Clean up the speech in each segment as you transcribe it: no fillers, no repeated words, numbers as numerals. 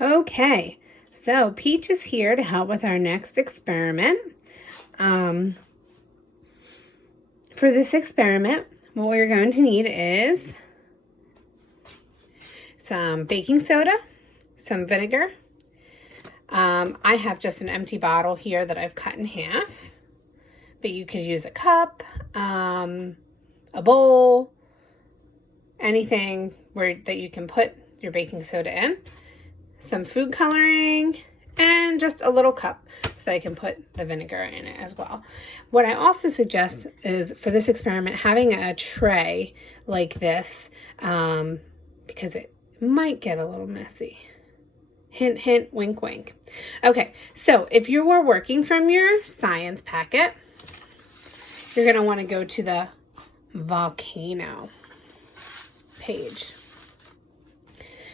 Okay, so Peach is here to help with our next experiment. For this experiment, what we're going to need is some baking soda, some vinegar. I have just an empty bottle here that I've cut in half, but you could use a cup, a bowl, anything that you can put your baking soda in. Some food coloring, and just a little cup so I can put the vinegar in it as well. What I also suggest is for this experiment having a tray like this because it might get a little messy. Hint, hint, wink, wink. Okay, so if you were working from your science packet, you're going to want to go to the volcano page.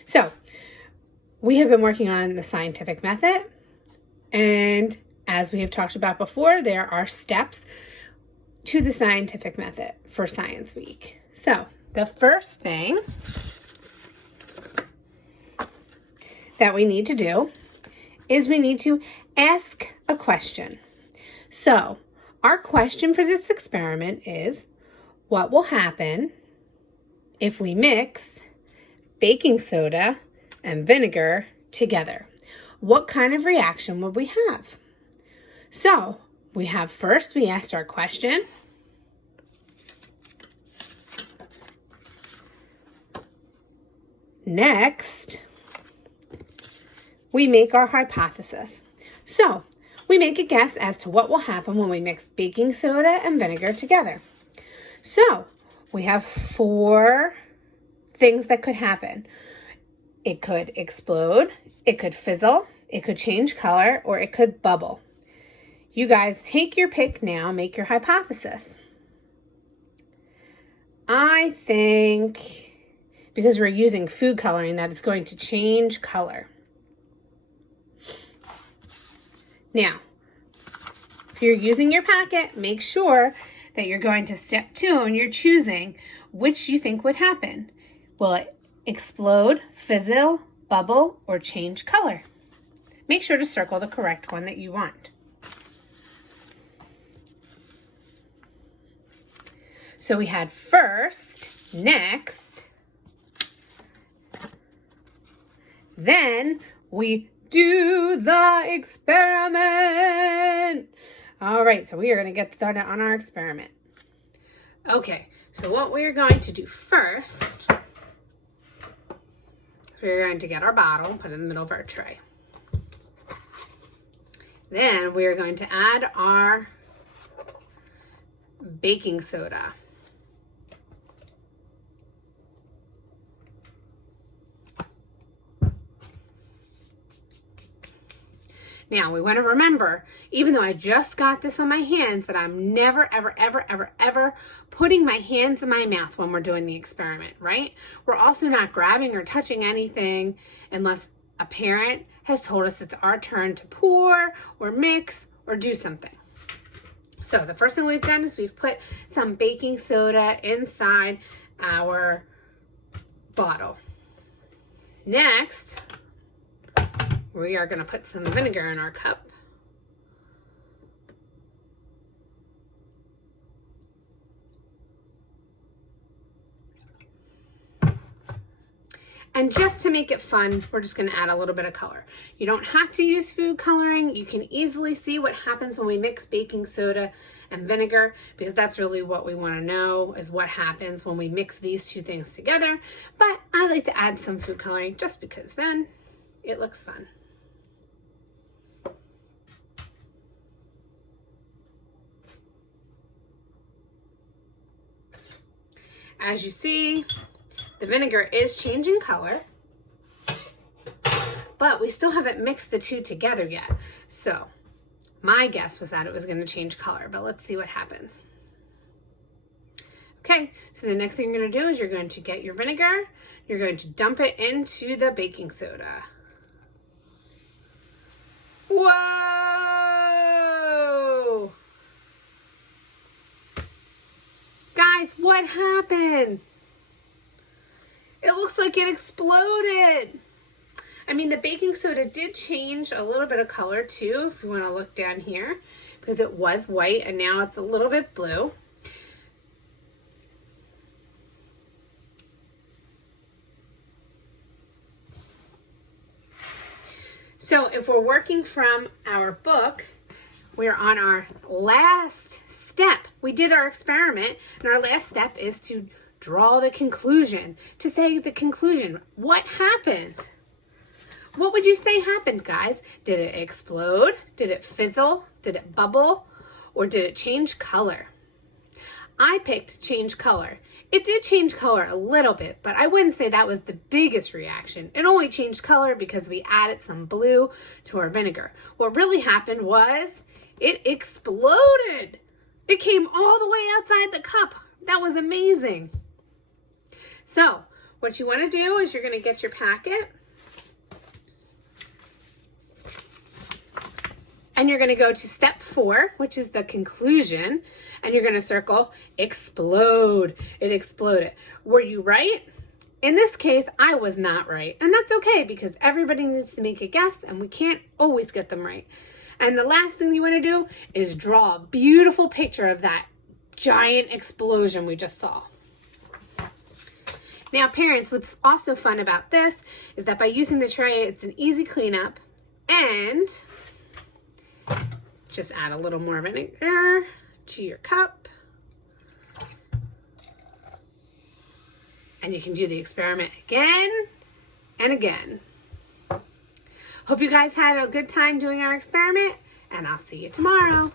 So we have been working on the scientific method, and as we have talked about before, there are steps to the scientific method for Science Week. So the first thing that we need to do is we need to ask a question. So our question for this experiment is, what will happen if we mix baking soda and vinegar together? What kind of reaction would we have? So we asked our question. Next, we make our hypothesis. So we make a guess as to what will happen when we mix baking soda and vinegar together. So we have 4 things that could happen. It could explode, it could fizzle, it could change color, or it could bubble. You guys take your pick now, make your hypothesis. I think, because we're using food coloring, that it's going to change color. Now, if you're using your packet, make sure that you're going to step 2 and you're choosing which you think would happen. Will it explode, fizzle, bubble, or change color? Make sure to circle the correct one that you want. So we had first, next, then we do the experiment. All right, so we are going to get started on our experiment. Okay, so what we're going to do first, we're going to get our bottle, put it in the middle of our tray. Then we are going to add our baking soda. Now, we want to remember, even though I just got this on my hands, that I'm never, ever, ever, ever, ever putting my hands in my mouth when we're doing the experiment, right? We're also not grabbing or touching anything unless a parent has told us it's our turn to pour or mix or do something. So the first thing we've done is we've put some baking soda inside our bottle. Next, we are going to put some vinegar in our cup. And just to make it fun, we're just going to add a little bit of color. You don't have to use food coloring. You can easily see what happens when we mix baking soda and vinegar, because that's really what we want to know, is what happens when we mix these 2 things together. But I like to add some food coloring just because then it looks fun. As you see, the vinegar is changing color, but we still haven't mixed the 2 together yet. So my guess was that it was going to change color, but let's see what happens. Okay, so the next thing you're going to do is you're going to get your vinegar, you're going to dump it into the baking soda. Whoa! Guys, what happened? It looks like it exploded. I mean, the baking soda did change a little bit of color too, if you want to look down here, because it was white and now it's a little bit blue. So if we're working from our book, we're on our last step. We did our experiment, and our last step is to draw the conclusion, to say the conclusion. What happened? What would you say happened, guys? Did it explode? Did it fizzle? Did it bubble? Or did it change color? I picked change color. It did change color a little bit, but I wouldn't say that was the biggest reaction. It only changed color because we added some blue to our vinegar. What really happened was it exploded. It came all the way outside the cup. That was amazing. So what you want to do is you're going to get your packet and you're going to go to step 4, which is the conclusion, and you're going to circle explode. It exploded. Were you right? In this case, I was not right, and that's okay because everybody needs to make a guess and we can't always get them right. And the last thing you want to do is draw a beautiful picture of that giant explosion we just saw. Now, parents, what's also fun about this is that by using the tray, it's an easy cleanup, and just add a little more vinegar to your cup. And you can do the experiment again and again. Hope you guys had a good time doing our experiment, and I'll see you tomorrow.